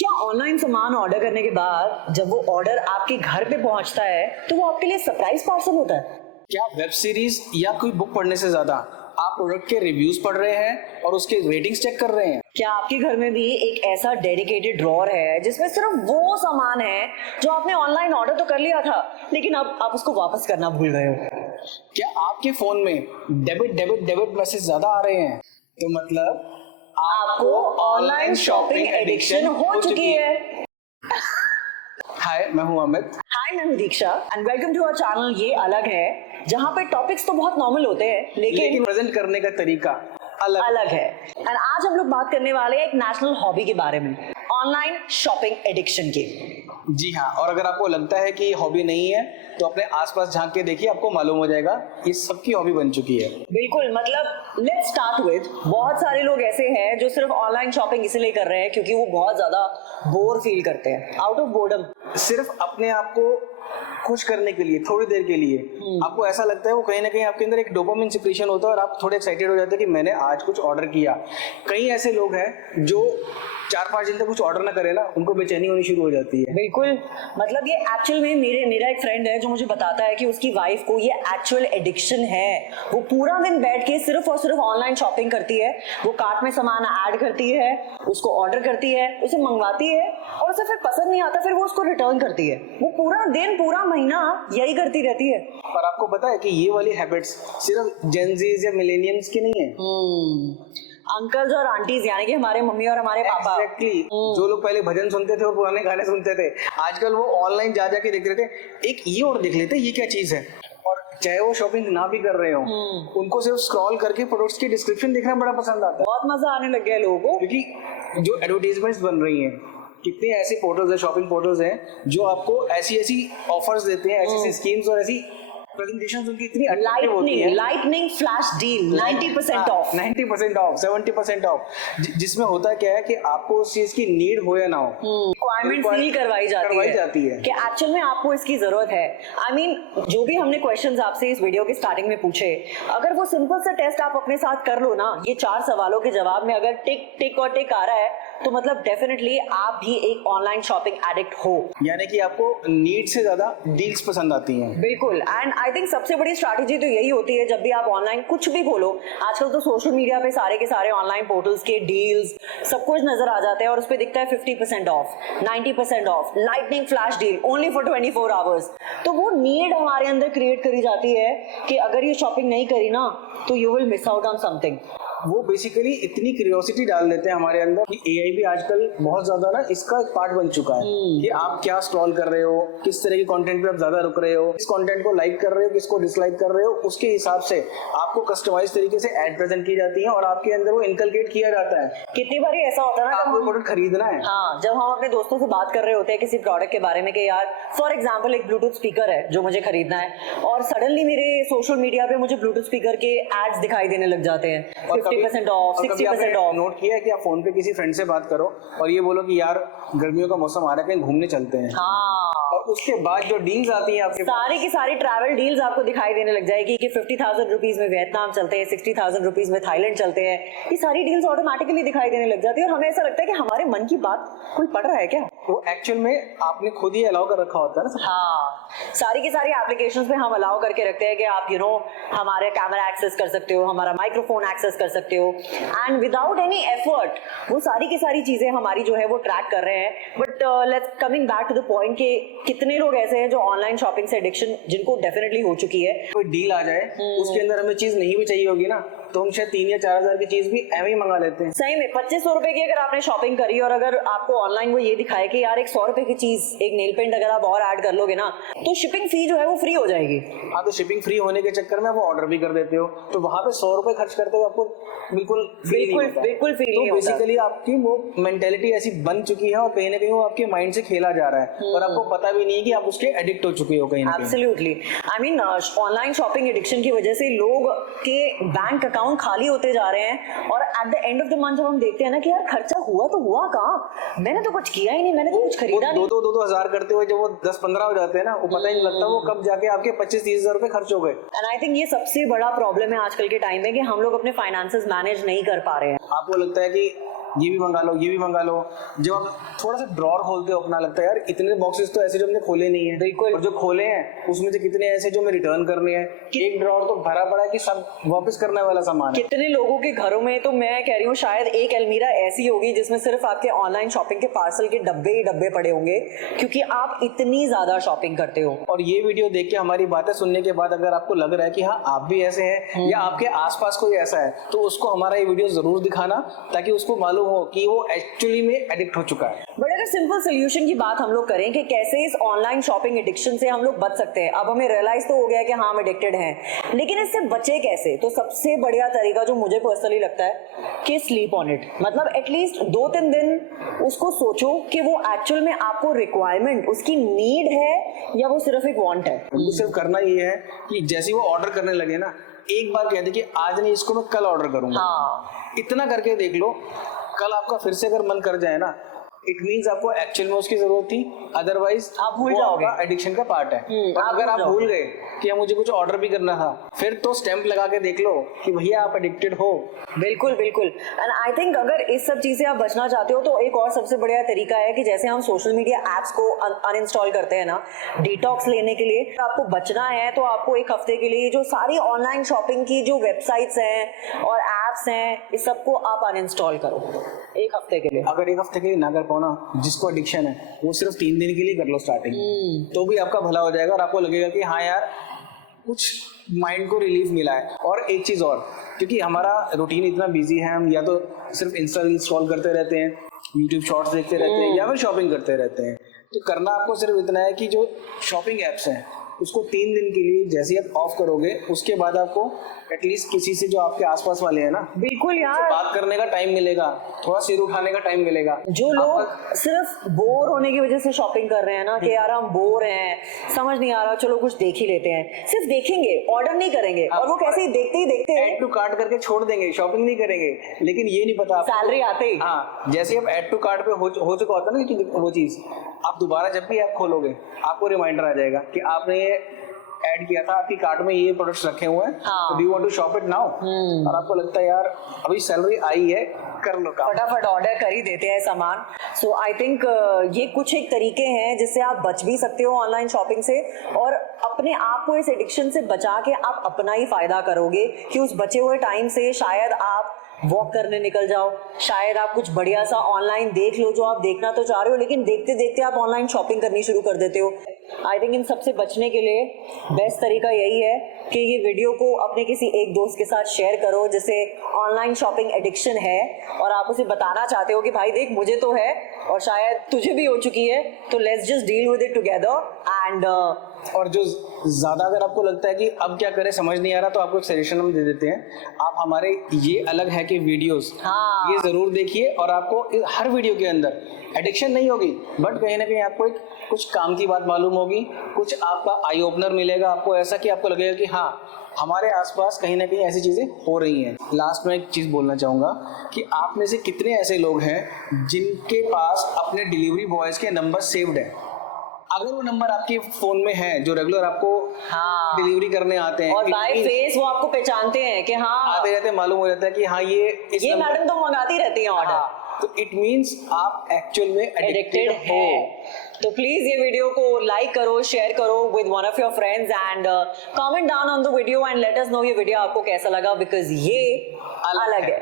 क्या ऑनलाइन सामान ऑर्डर करने के बाद जब वो ऑर्डर आपके घर पे पहुंचता है तो वो आपके लिए सरप्राइज पार्सल होता है? क्या वेब सीरीज या कोई बुक पढ़ने से ज्यादा आप प्रोडक्ट के रिव्यूज पढ़ रहे हैं और उसके रेटिंग्स चेक कर रहे हैं? क्या आपके घर में भी एक ऐसा डेडिकेटेड ड्रॉअर है जिसमें सिर्फ वो सामान है जो आपने ऑनलाइन ऑर्डर तो कर लिया था लेकिन अब आप उसको वापस करना भूल गए हो? क्या आपके फोन में डेबिट मैसेज ज्यादा आ रहे हैं? तो मतलब आपको ऑनलाइन शॉपिंग एडिक्शन हो चुकी है। हाय, मैं हूं अमित। हाय, मैं हूं Diksha and welcome to our channel ये अलग है, जहां पे टॉपिक्स तो बहुत नॉर्मल होते हैं लेकिन प्रेजेंट करने का तरीका अलग है। एंड आज हम लोग बात करने वाले हैं एक नेशनल हॉबी के बारे में, ऑनलाइन शॉपिंग एडिक्शन की। जी हाँ, और अगर आपको लगता है कि हॉबी नहीं है तो अपने आसपास झांक के देखिए, आपको मालूम हो जाएगा ये सबकी हॉबी बन चुकी है। बिल्कुल, मतलब लेट्स स्टार्ट विद, बहुत सारे लोग ऐसे हैं जो सिर्फ ऑनलाइन शॉपिंग इसलिए कर रहे हैं क्योंकि वो बहुत ज्यादा बोर फील करते हैं, आउट ऑफ बोर्डम। सिर्फ अपने आप को खुश करने के लिए, थोड़ी देर के लिए आपको ऐसा लगता है, वो कहीं ना कहीं आपके अंदर एक डोपामिन सिक्रीशन होता है और आप थोड़े एक्साइटेड हो जाते हैं कि मैंने आज कुछ ऑर्डर किया। कई ऐसे लोग हैं जो 4-5 दिन तक कुछ ऑर्डर ना करे ना, उनको बेचैनी होनी शुरू हो जाती है। बिल्कुल, मतलब ये एक्चुअल में मेरा एक फ्रेंड है जो मुझे बताता है कि उसकी वाइफ को ये एक्चुअल एडिक्शन है। वो पूरा दिन बैठ के सिर्फ और सिर्फ ऑनलाइन शॉपिंग करती है, वो कार्ट में सामान ऐड करती है, उसको ऑर्डर करती है, उसे मंगवाती है और उसे फिर पसंद नहीं आता, फिर वो उसको रिटर्न करती है। वो पूरा दिन, पूरा महीना यही करती रहती है। और आपको पता है कि ये वाली हैबिट्स सिर्फ जेनजीज या मिलेनियम्स की नहीं है। अंकल्स और आंटीज, यानी कि हमारे मम्मी और हमारे पापा, Exactly. जो लोग पहले भजन सुनते थे और पुराने गाने सुनते थे, आजकल वो ऑनलाइन जा के देख रहे थे, एक ये और देख लेते ये क्या चीज है। और चाहे वो शॉपिंग ना भी कर रहे हो, उनको सिर्फ स्क्रॉल करके प्रोडक्ट्स की डिस्क्रिप्शन देखना बड़ा पसंद आता है। बहुत मजा आने लग गया लोगों को, क्योंकि जो एडवर्टाइजमेंट्स बन रही हैं, कितने ऐसे पोर्टल्स हैं, शॉपिंग पोर्टल्स हैं जो आपको ऐसी ऑफर्स देते हैं, ऐसी स्कीम्स और ऐसी प्रेजेंटेशंस उनकी इतनी अट्रैक्टिव होती है। Lightning flash deal, 90% of, 90% of, 70% of, जिसमें होता क्या है कि आपको उस चीज की नीड हो या ना हो, रिक्वायरमेंट फील करवाई जाती है कि एक्चुअल में आपको इसकी जरूरत है। आई मीन, जो भी हमने क्वेश्चंस आपसे इस वीडियो के स्टार्टिंग में पूछे, अगर वो सिंपल सा टेस्ट आप अपने साथ कर लो ना, ये 4 सवालों के जवाब में अगर टिक टिक और टिक आ रहा है तो मतलब डेफिनेटली आप भी एक ऑनलाइन शॉपिंग एडिक्ट हो, यानी कि आपको नीड से ज्यादा डील्स पसंद आती हैं। बिल्कुल। एंड आई थिंक सबसे बड़ी स्ट्रैटेजी तो यही होती है, जब भी आप ऑनलाइन कुछ भी खोलो, आजकल तो सोशल मीडिया पे सारे के सारे ऑनलाइन पोर्टल्स के डील्स सब कुछ नजर आ जाते हैं और उस पे दिखता है 50% of, 90% of, lightning flash deal only for 24 hours. तो वो नीड हमारे अंदर क्रिएट करी जाती है कि अगर ये शॉपिंग नहीं करी ना तो you will miss out on something. वो बेसिकली इतनी क्यूरियोसिटी डाल देते हैं हमारे अंदर कि एआई भी आजकल बहुत ज्यादा ना इसका एक पार्ट बन चुका है कि आप क्या स्क्रॉल कर रहे हो, किस तरह के कंटेंट पे आप ज्यादा रुक रहे हो, किस कंटेंट को लाइक कर रहे हो, किसको डिसलाइक कर रहे हो, उसके हिसाब से आपको कस्टमाइज तरीके से एड प्रेजेंट की जाती है और आपके अंदर वो इनकलकेट किया जाता है। कितनी बार ऐसा होता है ना, आपको प्रोडक्ट खरीदना है, हाँ, जब हम अपने दोस्तों से बात कर रहे होते हैं किसी प्रोडक्ट के बारे में कि यार फॉर एग्जाम्पल एक ब्लूटूथ स्पीकर है जो मुझे खरीदना है, और सडनली मेरे सोशल मीडिया पे मुझे ब्लूटूथ स्पीकर के एड्स दिखाई देने लग जाते हैं, 50% ऑफ, 60% ऑफ। नोट किया है कि आप फोन पे किसी फ्रेंड से बात करो और ये बोलो कि यार गर्मियों का मौसम आ रहा है, कहीं घूमने चलते हैं, हाँ, और उसके बाद जो डील्स आती हैं आपके सारी की सारी ट्रैवल डील्स आपको दिखाई देने लग जाएगी कि 50,000 रुपीज में वियतनाम चलते हैं, 60,000 रुपीज में थाईलैंड चलते हैं। ये सारी डील्स ऑटोमेटिकली दिखाई देने लग जाती है और हमें ऐसा लगता है कि हमारे मन की बात कोई पढ़ रहा है क्या। वो एक्चुअल में आपने खुद ही अलाउ कर रखा होता है ना। हाँ, सारी की सारी एप्लीकेशंस में हम अलाउ करके रखते हैं कि आप हमारे कैमरा एक्सेस कर सकते हो, हमारा माइक्रोफोन एक्सेस कर सकते हो, एंड विदाउट एनी एफर्ट वो सारी की सारी चीजें हमारी जो है वो ट्रैक कर रहे हैं। But let's coming back to the point कि कितने लोग ऐसे हैं जो ऑनलाइन शॉपिंग से एडिक्शन जिनको डेफिनेटली हो चुकी है। कोई डील आ जाए, उसके अंदर हमें चीज नहीं भी चाहिए होगी ना, तो हम शायद 3 या 4 हजार की चीज भी एवं ही मंगा लेते हैं। सही में 2500 रुपए की अगर आपने शॉपिंग करी और अगर आपको ऑनलाइन वो ये दिखाए कि यार एक 100 रुपए की चीज, एक नेल पेंट अगर आप और ऐड कर लोगे ना तो शिपिंग फी जो है वो फ्री हो जाएगी। हाँ, तो शिपिंग फ्री होने के चक्कर में आप ऑर्डर भी कर देते हो, तो वहां पे 100 रुपए खर्च करते हो आपको बिल्कुल फील नहीं होता। बेसिकली आपकी वो मेंटेलिटी ऐसी बन चुकी है और कहीं ना कहीं वो आपके माइंड से खेला जा रहा है और आपको पता भी नहीं है कि आप उसके एडिक्ट हो चुके हो कहीं ना कहीं। Absolutely, I mean online shopping addiction की वजह से लोग के बैंक अकाउंट खाली होते जा रहे हैं और at the end of the month जब हम देखते हैं ना कि यार खर्चा हुआ तो हुआ कहाँ, मैंने तो कुछ किया ही नहीं, मैंने तो कुछ खरीदा नहीं। 2 हजार करते हुए जब वो 10-15 हो जाते हैं ना, वो पता ही नहीं लगता वो कब जाके आपके 25-30 हजार रुपए खर्च हो गए। एंड आई थिंक ये सबसे बड़ा प्रॉब्लम है आजकल के टाइम में कि हम लोग अपने फाइनेंसेस मैनेज नहीं कर पा रहे हैं। आपको लगता है कि ये भी मंगा लो, ये भी मंगा लो। जब आप थोड़ा सा ड्रॉर खोलते हो अपना, लगता है यार इतने बॉक्सेस तो ऐसे जो हमने खोले नहीं है। बिल्कुल। और जो खोले हैं उसमें से कितने ऐसे जो हमें रिटर्न करने हैं। एक ड्रॉर तो भरा पड़ा है कि सब वापस करने वाला सामान है। कितने लोगों के घरों में तो मैं कह रही हूँ शायद एक अलमीरा ऐसी होगी जिसमें सिर्फ आपके ऑनलाइन शॉपिंग के पार्सल के डब्बे ही डब्बे पड़े होंगे, क्योंकि आप इतनी ज्यादा शॉपिंग करते हो। और ये वीडियो देख के हमारी बातें सुनने के बाद अगर आपको लग रहा है कि हाँ आप भी ऐसे हैं या आपके आसपास कोई ऐसा है, तो उसको हमारा ये वीडियो जरूर दिखाना, ताकि उसको मालूम हो कि वो एक्चुअली में एडिक्ट हो चुका है। बट अगर सिंपल सोल्यूशन की बात हम लोग करें कि कैसे इस ऑनलाइन शॉपिंग एडिक्शन से हम लोग बच सकते हैं, अब हमें रियलाइज तो हो गया कि हाँ हम एडिक्टेड हैं, लेकिन इससे बचे कैसे? तो सबसे बढ़िया तरीका जो मुझे पर्सनली लगता है कि स्लीप ऑन इट। मतलब एटलीस्ट 2-3 दिन उसको सोचो कि वो एक्चुअल में आपको रिक्वायरमेंट, उसकी नीड है या वो सिर्फ एक वांट है। उनको सिर्फ करना ये है कि जैसे वो ऑर्डर करने लगे ना, एक बार कह दे कि आज नहीं, इसको मैं कल ऑर्डर करूंगा। हाँ। इतना करके देख लो, कल आपका फिर से अगर मन कर जाए ना, इट मीन्स आपको एक्चुअल में उसकी जरूरत थी, अदरवाइज आप भूल जाओगे। एडिक्शन का पार्ट है। और आप अगर भूल आप जाओगे। भूल गए कि हाँ मुझे कुछ ऑर्डर भी करना था, फिर तो स्टैंप लगा के देख लो कि भैया आप एडिक्टेड हो। बिल्कुल बिल्कुल। एंड आई थिंक अगर इस सब चीज से आप बचना चाहते हो तो एक और सबसे बढ़िया तरीका है कि जैसे हम सोशल मीडिया एप्स को अनइंस्टॉल करते हैं ना, डिटॉक्स लेने के लिए आपको बचना है, तो आपको एक हफ्ते के लिए जो सारी ऑनलाइन शॉपिंग की जो वेबसाइट्स हैं और एप्स हैं, इस सबको आप अनइंस्टॉल करो एक हफ्ते के लिए। अगर एक हफ्ते के लिए ना कर पाओ ना, जिसको एडिक्शन है वो सिर्फ 3 दिन के लिए कर लो स्टार्टिंग, तो भी आपका भला हो जाएगा और आपको लगेगा कि हाँ यार कुछ माइंड को रिलीफ मिला है। और एक चीज और, क्योंकि हमारा रूटीन इतना बिजी है, हम या तो सिर्फ इंस्टा रील स्क्रॉल करते रहते हैं, यूट्यूब शॉर्ट्स देखते रहते हैं, या फिर शॉपिंग करते रहते हैं, तो करना आपको सिर्फ इतना है कि जो शॉपिंग एप्स हैं उसको 3 दिन के लिए जैसे आप ऑफ करोगे, उसके बाद आपको एटलीस्ट किसी से जो आपके आसपास वाले हैं ना, बिल्कुल यार, बात करने का टाइम मिलेगा, थोड़ा सिर उठाने का टाइम मिलेगा। जो लोग सिर्फ बोर होने की वजह से शॉपिंग कर रहे हैं ना, कि यार हम बोर हैं, समझ नहीं आ रहा, चलो कुछ देख ही लेते हैं, सिर्फ देखेंगे, ऑर्डर नहीं करेंगे, और वो कैसे ही देखते ऐड टू कार्ट करके छोड़ देंगे, शॉपिंग नहीं करेंगे। लेकिन ये नहीं पता सैलरी आते ही, हाँ जैसे अब ऐड टू कार्ट पे हो चुका होता है ना कि वो चीज, आप दोबारा जब भी ऐप खोलोगे आपको रिमाइंडर आ जाएगा कि आपने ये ऐड किया था, आपकी कार्ट में ये प्रोडक्ट्स रखे हुए हैं, do you want to shop it now. और आपको लगता है यार अभी सैलरी आई है, कर लो काम, फटाफट ऑर्डर कर ही देते हैं सामान। सो आई थिंक ये कुछ एक तरीके हैं जिससे आप बच भी सकते हो ऑनलाइन शॉपिंग से, और अपने आप को इस एडिक्शन से बचा के आप अपना ही फायदा करोगे कि उस बचे हुए टाइम से शायद आप वॉक करने निकल जाओ, शायद आप कुछ बढ़िया सा ऑनलाइन देख लो जो आप देखना तो चाह रहे हो, लेकिन देखते देखते आप ऑनलाइन शॉपिंग करनी शुरू कर देते हो। आई थिंक इन सबसे बचने के लिए बेस्ट तरीका यही है कि ये वीडियो को अपने किसी एक दोस्त के साथ शेयर करो जिसे ऑनलाइन शॉपिंग एडिक्शन है, और आप उसे बताना चाहते हो कि भाई देख मुझे तो है और शायद तुझे भी हो चुकी है, तो let's just deal with it together. And और जो ज्यादा अगर आपको लगता है कि अब क्या करें समझ नहीं आ रहा, तो आपको एक सजेशन हम दे देते हैं, आप हमारे ये अलग है कि वीडियोस ये जरूर देखिए, और आपको हर वीडियो के अंदर एडिक्शन नहीं होगी, बट कहीं ना कहीं आपको एक कुछ काम की बात मालूम होगी, कुछ आपका आई ओपनर मिलेगा आपको, ऐसा कि आपको लगेगा कि हाँ हमारे आसपास कहीं ना कहीं ऐसी चीजें हो रही हैं। लास्ट में एक चीज बोलना चाहूंगा कि आप में से कितने ऐसे लोग हैं जिनके पास अपने डिलीवरी बॉयज के नंबर सेव्ड है। अगर वो नंबर आपके फोन में है जो रेगुलर आपको डिलीवरी करने आते हैं, और बाय फेस वो आपको पहचानते हैं कि हाँ आते रहते हैं, मालूम हो जाता है कि हाँ ये मैडम तो मंगाती रहती है ऑर्डर, तो इट मीन्स आप एक्चुअल में एडिक्टेड हो। तो प्लीज ये वीडियो को लाइक करो, शेयर करो with one of your friends, and comment down on the video and let us know ये वीडियो आपको कैसा लगा, बिकॉज ये अलग है।